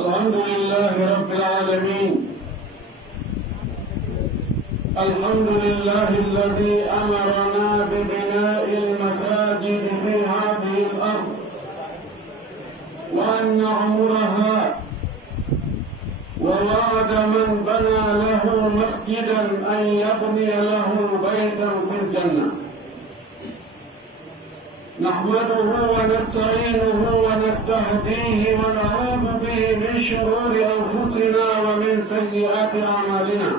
الحمد لله رب العالمين. الحمد لله الذي أمرنا ببناء المساجد في هذه الأرض وأن نعمرها، ووعد من بنى له مسجدا أن يبني له بيتا في الجنة. نحمده ونستعينه ونستهديه ونعوذ به من شرور أنفسنا ومن سيئات أعمالنا.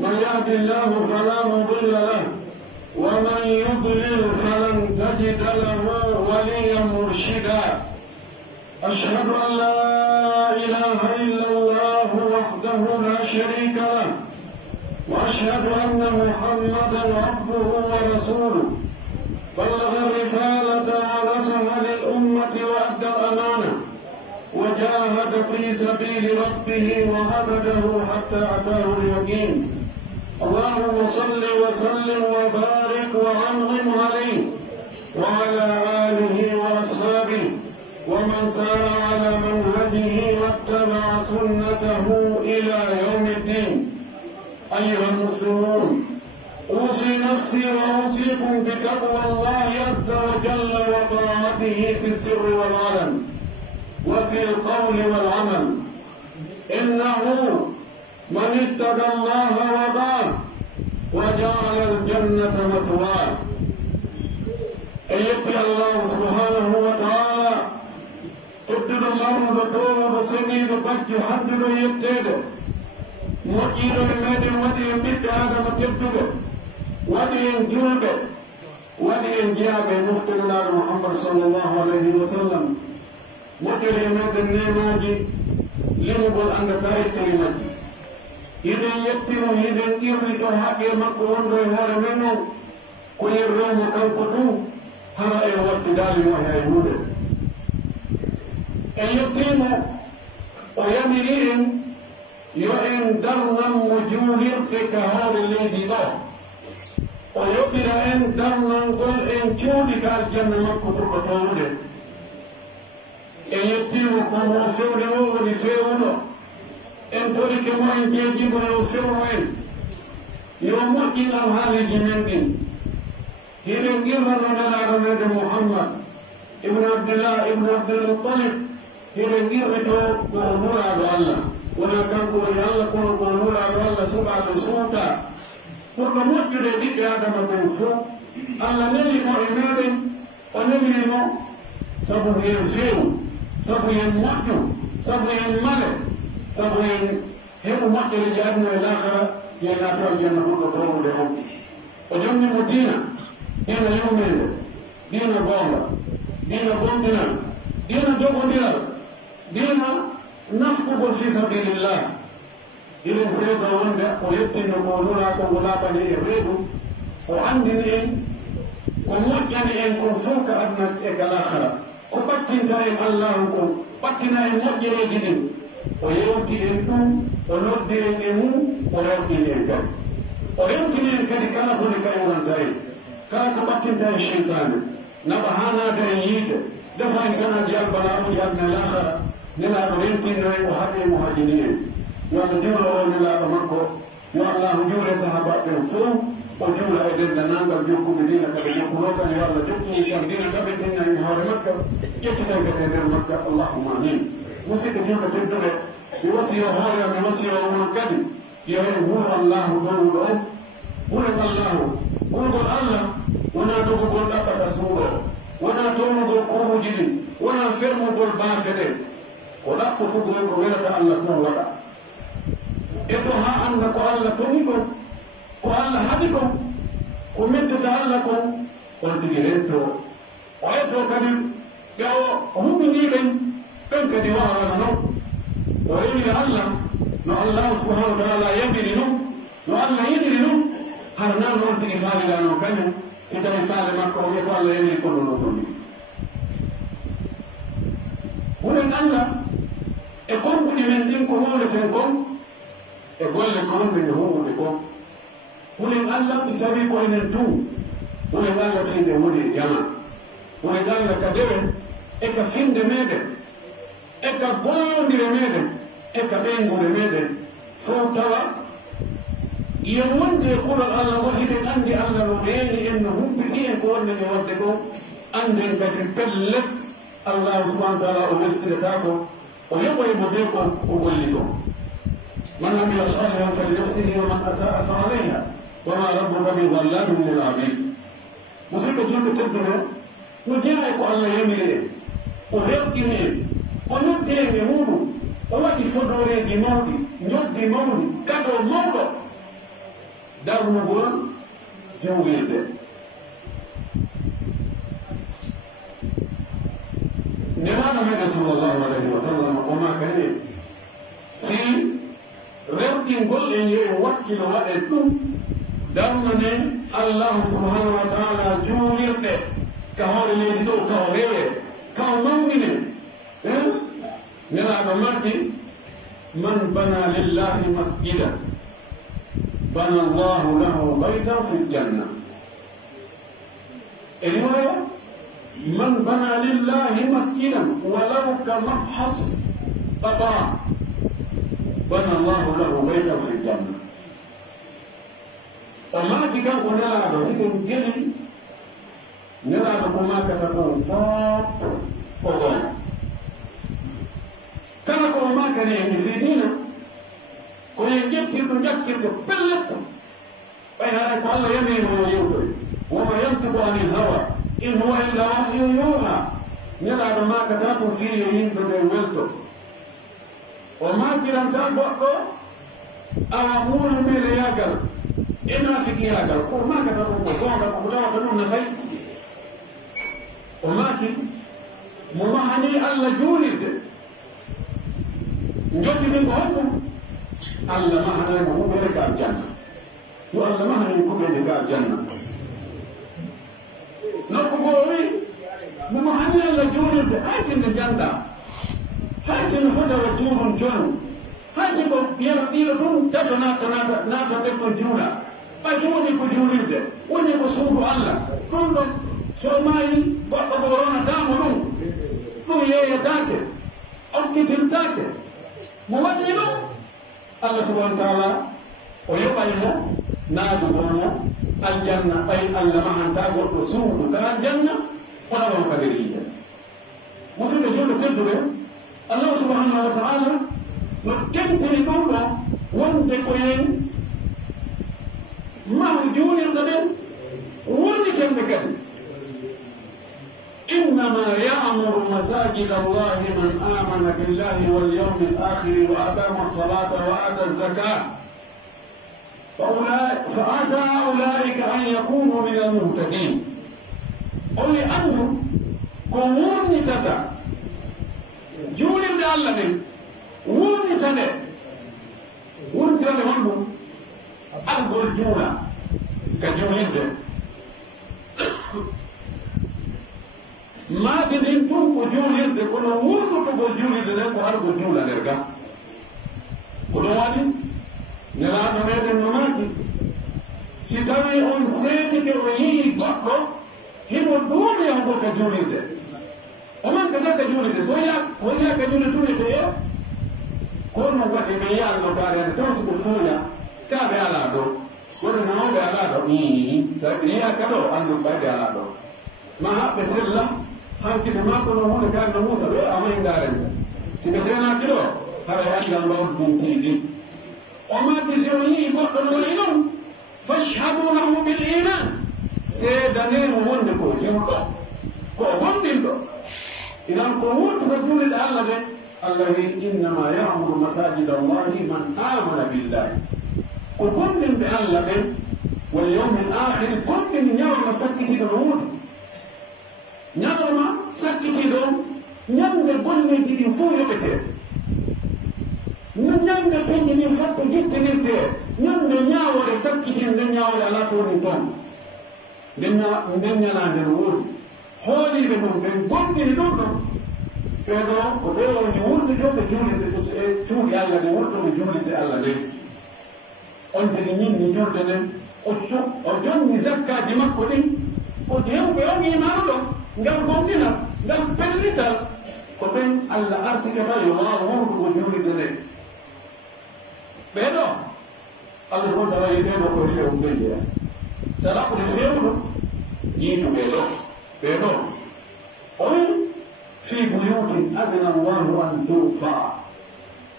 من يهد الله فلا مضل له ومن يضلل فلن تجد له وليا مرشدا. أشهد أن لا إله إلا الله وحده لا شريك له، وأشهد أن محمدا عبده ورسوله. بلغ الرسالة ونصح للأمة وأدى الأمانة وجاهد في سبيل ربه وعبده حتى أتاه اليقين. اللهم صل وسلم وبارك وعظم عليه وعلى آله وأصحابه ومن سار على منهجه واتبع سنته إلى يوم الدين. أيها المسلمون، أوصي نفسي وأوصيكم بتقوى الله عز وجل وطاعته في السر والعلن وفي القول والعمل. إنه من اتقى الله وضاه وجعل الجنة مثواه. أيتي الله سبحانه وتعالى قدر الله بطول بسني بقج حدد يبتد مؤيد المدن ودي يمبت آدم تبتد ودي ينجوب ودي ينجاب مفتر الله محمد صلى الله عليه وسلم مؤيد المدن نيماجي لنقول أن تاريخ كلمتي إذن يبتنوا إذن إرتو حقي مقرون بيهار منه كي الروم كان قطو هرأي وابتدالي وهي يهود أن يبتنوا ويمرئن يؤن درنا مجول في كهار الليدي له ويبتنى أن درنا قل إن شودك الجنة مقطو بطوله أن يبتنوا كما فيروا ولفيروا إن تريد ما يجيب الوفيرين يوم إلى هذه الجنين هنا إمر على محمد ابن عبد الله ابن عبد المطلب هنا إمر قولوا على الله ولا كان قولوا على الله سبعة سوطة كل مؤجر ديك هذا مدوفو على نلي مؤمن ونلي مؤ سبو ينفيو سبو ينمؤجو صبرين ملك صبرين هم مكر جاءنا الآخرة ينادوا الجنة كل لهم وجمع مدينة دينا يومين دينا بولا دينا بوندنا دينا دوغونيا دينا نفقب في سبيل الله إذن سيدا وندا ويبتن قولنا كولا بني يريدو وعندنا وموجن إن كن فوق أبنك الآخرة وبكين دائم الله كن بكنا إن موجن يجدين ويوتي إنكم ونودي إنكم ويوتي إنكم ويوتي إنكم كان هناك أيضا دائم كان كبكين دائم الشيطان نبهانا دائم يد دفع إنسانا جال بلاء جالنا الآخرة نلا برينتي نوي وحبي مهاجنين يوم جمع ونلا أمكو يوم الله جوري صحابات الفوم وجمع أيضا نانبا جوكو مدينة كبيرو كروكا يوم جوكو مدينة كبيرو يهار مكة يكتا كبيرو مكة اللهم آمين مسيك جمع تدري يوصي هوريا يوصي ومكدي يقول الله دور قول الله قول الله ونا دوغو قول لك تسوره ونا تومو قول قومو جدي ونا فرمو قول بافده ولا قفو قول قولة الله كون ولا إتو ها أنك الله تونيكم الله هديكم ومنت تعلقكم قلت جريتو وإتو كدي ياو هم نيبين كن كدي وارنا نو وإلي الله نو الله سبحانه وتعالى يدري نو الله يدري نو هرنا نو تنفعل لانو كنو kita misalnya maka itu Allah yang ikut nonton. Bukan Allah, ekor punya mending kumol lekong, ekor lekong menyehu lekong. Bukan Allah si tabi ko inentu, bukan Allah si demudi jama. Bukan Allah kadewe, eka fin de mede, eka bolo di remede, eka bengo de mede. Futawa yang wanda يقول الله واحد عندي الله نورين إنه بديه يقول من يودكم عندي كتبلت الله سبحانه وتعالى ويرسل لكم ويبغى يبغيكم ويقولكم من عمل صالحا فلنفسه ومن أساء فعليها وما ربك بظلام للعبيد مصيبة جنب تبدو وجاءك الله يميل ويقيني ونبدي يمونه ووقت فدوري دماغي نجد دماغي كدو موضوع دار نقول جويد نماذج النبي صلى الله عليه وسلم وما كان في رد نقول إن يوكل وقتهم دارنا الله سبحانه وتعالى جويد كهور ليدو كهوريه كهمؤمن نماذج من بنى لله مسجدا بنى الله له بيتا في الجنة. الرواية من بنى لله مسجدا ولو كمفحص قطع بنى الله له بيتا في الجنة. وما كان نلعب هيك جري نلعب وما كتبون صوت وضوء كان ما كان في دينه ويجكر بلكم فإذا قال يمين ويوتر وما ينطق عن الهوى إن هو إلا وحي يوحى نلعب ما كتبوا فيه يمين فدولته وما كلام تنبقوا أو أقول من ياقل إنا في ياقل وما كتبوا وقالوا نفي وما كي ممحني ألا جولد نجد من قومكم الله ما هنا يكون بينك الجنة والله ما هنا يكون بينك الجنة نقولي ما هنا الله جون حاسين الجنة حاسين فدا وجون جون حاسين يلون تجنا تكون جونا بجون يكون جونيد وني بسوق الله كل سوماي بقبرونا دامونو لو يهتاك أو كتيرتاك مودينو الله سبحانه وتعالى ويقينا نادونا الجنة أي الله ما أنت رسول الجنة ولا هو قدرية مسلم يقول تدري الله سبحانه وتعالى كنت نقول وانت كوين ما هو جوني الغدر وانت كم بكذب إنما يأمر مساجد الله من آمن آمن بالله واليوم الآخر وأقام الصلاة وآتى الزكاة فعسى أولئك أن يكونوا من المهتدين. قل أنه كوني تتا جولي الله وني تتا وني تتا ونو أقول جولا كجولي ما بدين تون كجولي كنا ونو كجولي كنا أقول جولا نرجع كنا وادي نلا نمد النماذج سيداوي أون سيدك ويجي قطع هم الدنيا هم كجولي ده ومن كذا كجولي ده سويا كجولي دولي ده كون وقت مياه المطارية تمسك الفويا كابي على دو كون نوبي على دو سيا كلو أنو باقي على دو ما بسلا هم كده ما كنا هون كان نموسى بيه أما يندارن سيبسنا كلو هذا أجل الله بنتيجي وما بسويه بطل وإنهم فاشهدوا له بالإيمان سيدنين وندكو جمعه كوندو إذا كنت رجل الله الذي إنما يعمر مساجد الله من آمن بالله كنت بالله واليوم الآخر كنت يوم سكت دون يوم سكت دون يوم بني تدين فوق يبتر ñande peñi ni fatto jittinirde ñande ñaawore sakkitinde ñaawore ala toni toon nden ñalande no woodi hooliɓe ɗum ɓe gondini ɗum ɗon feeɗo ko ɗo woni wurditoɓe juulide e cuuɗi allah nde wurtoɓe juulide allah nden on teni ñinni julde nden o jonni zakkaji makko ɗin ko hewɓe on imanuɗo ngam gomɗina ngam pellital ko ɓen allah arsikata yo waawa wurdugo juulide nden بينه الله هو ترى يبينه كل شيء بينه ترى كل شيء يجوا بينه قل في بيوت أذن الله أن ترفع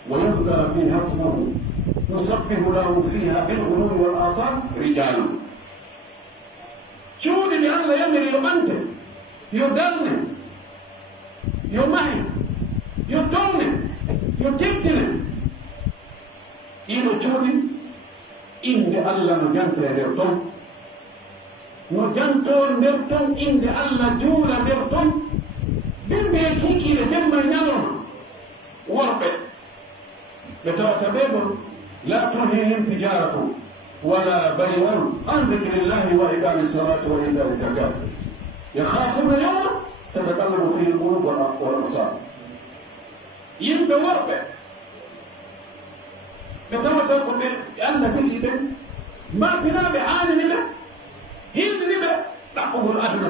ويذكر فيها اسمه يسبح له فيها بالغلو والآصال رجال شو اللي الله يمر يمنت يدلن يمهي يطمن يكتن ino cuuɗi inde allah no jante e nder ton no janto nder ton inde allah juula nder ton ɓen ɓe kikiɗe jemma ñaloma worɓe ɓe tawata ɓe ɗon la tulhihim tijaratu wala bay'un an dhikrillahi wa iqami salati wa ita'i zakat yakhafuna yawman tatakallamu fihi alqulub wal absar yimɓe worɓe بتوقع كل أن سيدي بن ما بنا بعاني نبى هيل نبى تقول أدنى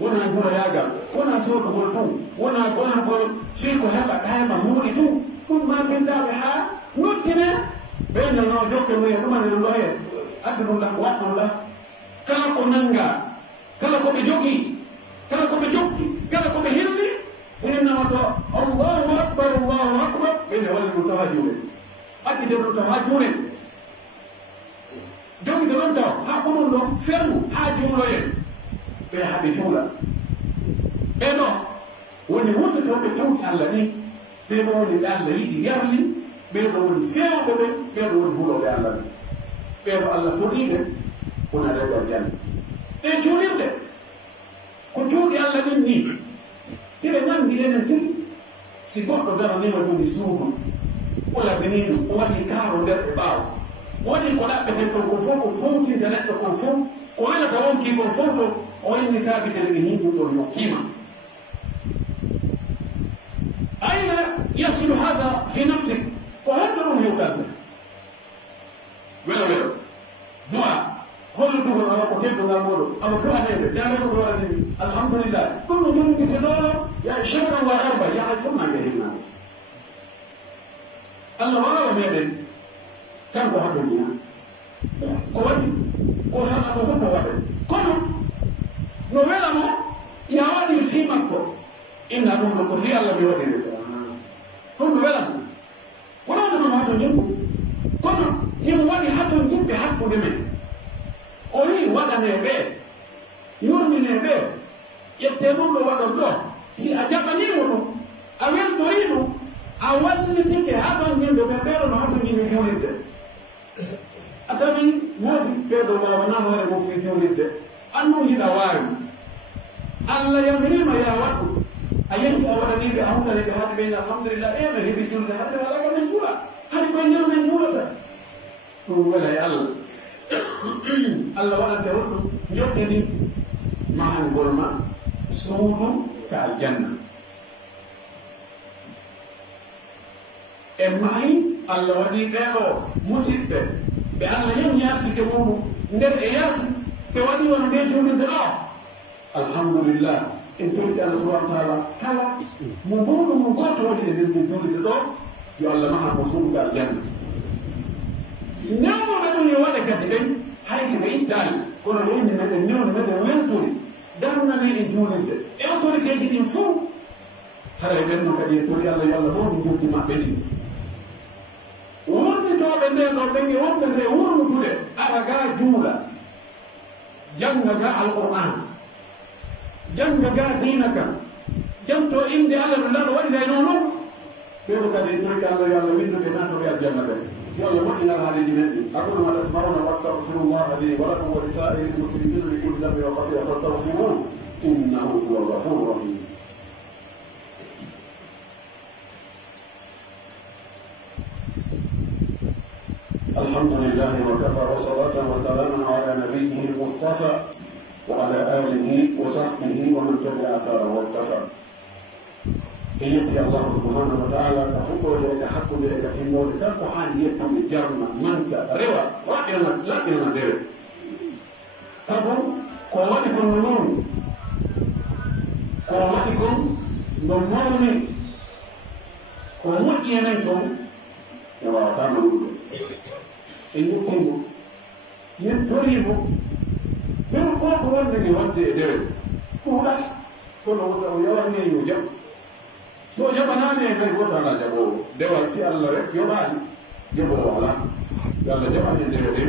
ونا نقول يا جل ونا سوق قول ونا قول شيء كهذا كهذا مهوري كل ما بنتا بها نوتنا بين النوجوك ويا الله أدنى الله وقت الله كلا كوننجا كلا كوبيجوكي كلا كوبيهيرلي إنما الله أكبر بين ولد متواجد ati debro to ha jure jomi de lon taw ha ko non do fermu ha juulo yen be haɓe juula ɓe ɗo woni wonde to ɓe cuuɗi allah ni ɓe ɗo woni ɓe allah yiɗi yarli ɓe ɗo woni fewɓe ɓe ɓe ɗo woni huuɗoɓe allah ni ɓe ɗo allah foɗiɓe wona rewɓe janna ɓe juulirde ko cuuɗi allah nin ni hiɗe nandi enen tigi si goɗɗo daranima joni suudu wala benino o waɗi kaaro nder ɓe ɓaawo woni ko ɗaɓɓeten ɗon ko fof ko fowtinde neɗɗo kon fof ko welata wonki kon fof to o inni saabitene ɓe hinɗum ɗon yokkima ayna yasilu hada fi nafsik ko heddo ɗum hewɗande welo du'a hollutugo ɗo ko teddugal moɗo ama du'anede jareno ɗo waɗanimi alhamdulillah ɗum no jongite ɗo ya chehran wa arba yaha fof nange hinnade Allah wawa meɗen kanko haɗo niya ko waɗi ko sana ko fof ko waɗe kono no wela mo ya waɗi fi makko inna ɗum ɗo ko fi Allah mi waɗiri ɗum no wela mo wona ɗum haɗo jimbo kono himo waɗi haɗo jimɓe hakkude men o wi waɗane ɓe yurmine ɓe ƴette ɗum ɗo waɗon ɗo si a jaɓanimo ɗum a weltorimo tike haɗon yimɓe ɓe ɓeɗo no haɗo yimɓe julirde a tawi woodi ɓeɗo wawana hoore mum fi julirde annu yiɗa waawi Allah yamirima ya waɗu a yehi a waɗaniɓe a huɗaniɓe haɗe ɓeyni alhamdulillah ɓe heɓi julde haɗe alaga men juula haɗe koye nder men juulata ɗum wela e Allah Allah waɗante hoɗɗum joɗɗini mahangol ma suudu ka aljanna e mahi Allah waɗi ɓeɗo musidɓe ɓe Allah yam yaasike muɗum nden e yaasi ɓe waɗi won ɓe julirde ɗo alhamdulillah en torti Allah subhanahu wa taala kala mo muɗum mo goto waɗi e nder ɓe julirde ɗo yo Allah maha mo suudu ka aljanna newnoɓe ɗum yo waɗe kadi ɓen hayso ɓe ittani kono wonni meɗen newno meɗen weltori darnane e julirde e autorité ji ɗin fof hara e ɓenno kadi e tori Allah yo Allah mawɗi jurdi maɓɓe ɗi wurnitoɓe nde ɗo ɓen e wonɓe nde wurnutude ara ga juula janga ga alquran janga ga dina kam janto inde Allah no laɗo waɗi day noon ɓeɗo kadi e tori Allah yo Allah winduɓe natoɓe aljanna ɓe يلا ما إلى هذه الجنة أقول ما تسمعون واستغفر الله لي ولكم ولسائر المسلمين لكل ذنب وخطيئة فاستغفروه إنه هو الغفور الرحيم. الحمد لله وكفى وصلاة وسلاما على نبيه المصطفى وعلى آله وصحبه ومن تبع آثاره واقتفى. يدي الله سبحانه وتعالى كفوق إليك حق إليك حمول كالقحان يتم الجرم منك روا رائنا لكن دير سبب قواتكم نمون قواتكم نموني قوات ينكم يواتام نمون إنكم يتريبوا بالقوة والذي يودي دير كولاش كل وضع يواني يوجب so jaɓanaani e kadi goto ala jaɓoowo dewal si Allah rek yoɓaani jaɓoowo ala yo Allah jaɓani e ndewe ɗe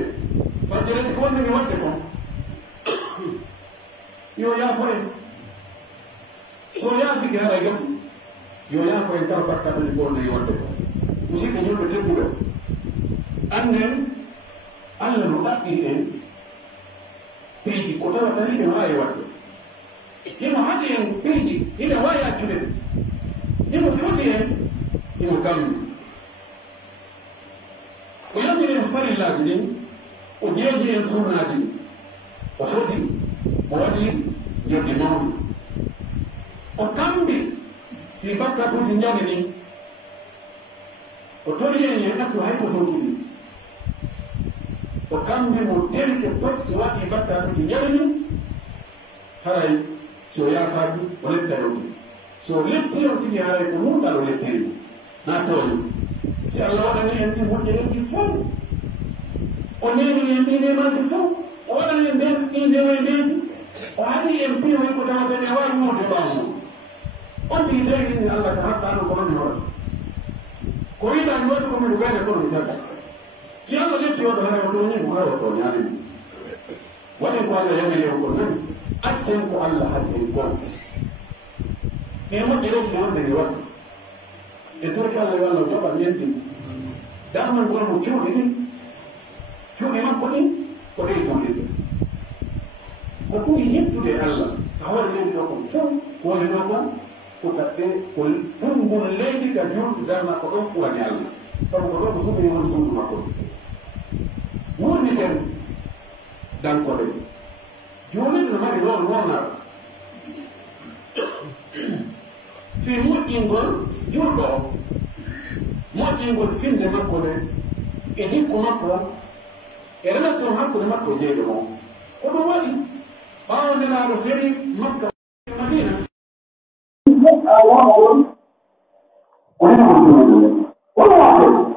fajjirede ko wonde mi waɗde kon yo yaafo en so yaafike haɗa gasi yo yaafo en kala bakkaɗoni ko wonde waɗde ko musidɓe julɓe tedduɓe annen Allah no ɗaɓɓiri en piiji ko tawata hiɓe waawi waɗde simo haɗi en piiji hiɓe waawi accude imo foti en imo gammi o yamiri en farillaji ɗin o jeeji en sunnaji ɗin o foti o waɗi joddi mawɗi o tambi fi bakkatuji jani ɗin o tori en yen attu hay posoji ɗin o kambi mo terke posti waɗi bakkatuji jani ɗin haray so yaafaki o lettayoɗi so lettiro tigi haray ko murɗal o lettiri na tooño si Allah waɗani en ɗi moƴƴereji fof o neniri en ɗi nemaji fof o waɗani en nden ɗi ndeweneji o haɗi en piyoy ko tawaten e wawi mode ɓawmo on ɗi tawini Allah ko hattano ko mani hoɗa ko wiɗani waɗi komin gayde kono mi sagga si Allah letti oɗo haray o toñi mo hawa toñanimi waɗen ko Allah yamiri o ko nani accen ko Allah haɗi en gon e moƴƴereji ne wonde ni waɗi e torki Allah yo Allah joɓa ñendi darman gonmo cuuɗi ɗin cuuɗi makko ɗin ko ɗe julirde ko ɓuri yettude Allah a hoore leydi ɗo kon fof woni ɗo kon ko taɓɓe ko fungun leydi ka julɗi darma ko ɗon ɓurani Allah sabu ko ɗo ko suɓini woni suudu makko wurniten dankoɗe julirde no mari loon wonnaɗo fi moƴƴingol julɗo o moƴƴingol finde makko nde e hikku makko e relation hakkude makko e jeyɗo o ko ɗum waɗi ɓaawo nelaaɗo feri makka madina kono